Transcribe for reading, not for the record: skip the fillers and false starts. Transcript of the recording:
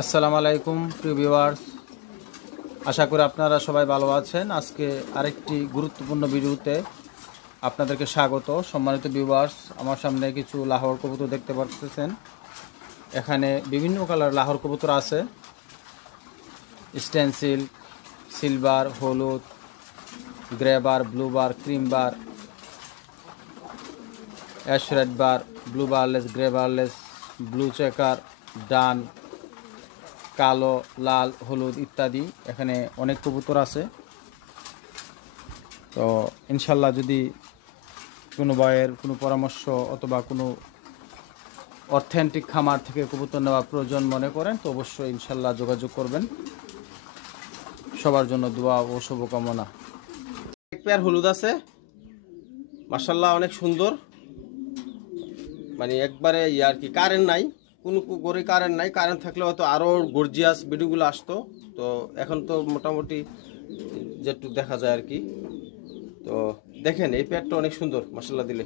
আসসালামু আলাইকুম প্রিয় ভিউয়ার্স, আশা করি আপনারা সবাই ভালো আছেন। আজকে আরেকটি গুরুত্বপূর্ণ ভিডিওতে আপনাদেরকে স্বাগত। সম্মানিত ভিউয়ার্স, আমার সামনে কিছু লাহোর কবুতর দেখতে পাচ্ছেন। এখানে বিভিন্ন কালার লাহোর কবুতর আছে, স্টেনসিল, সিলভার, হলুদ, grey bar, blue bar, cream bar, ash red bar, blue barless, grey barless, blue chequer, dun, কালো, লাল, হলুদ ইত্যাদি। এখানে অনেক কবুতর আছে। তো ইনশাল্লাহ যদি কোনো ভাইয়ের কোনো পরামর্শ অথবা কোনো অথেন্টিক খামার থেকে কবুতর নেওয়া প্রয়োজন মনে করেন তো অবশ্যই ইনশাল্লাহ যোগাযোগ করবেন। সবার জন্য দোয়া ও শুভকামনা। এক পেয়ার হলুদ আছে, মাশাআল্লাহ অনেক সুন্দর। মানে একবারে আর কি, কারেন্ট নাই, কোনো গড়ে কারেন্ট নাই। কারেন্ট থাকলে হয়তো আরও গর্জিয়াস ভিডিওগুলো আসতো। তো এখন তো মোটামুটি যেটুকু দেখা যায় আর কি। তো দেখেন এই পেয়ারটা অনেক সুন্দর মাশাআল্লাহ দিলে।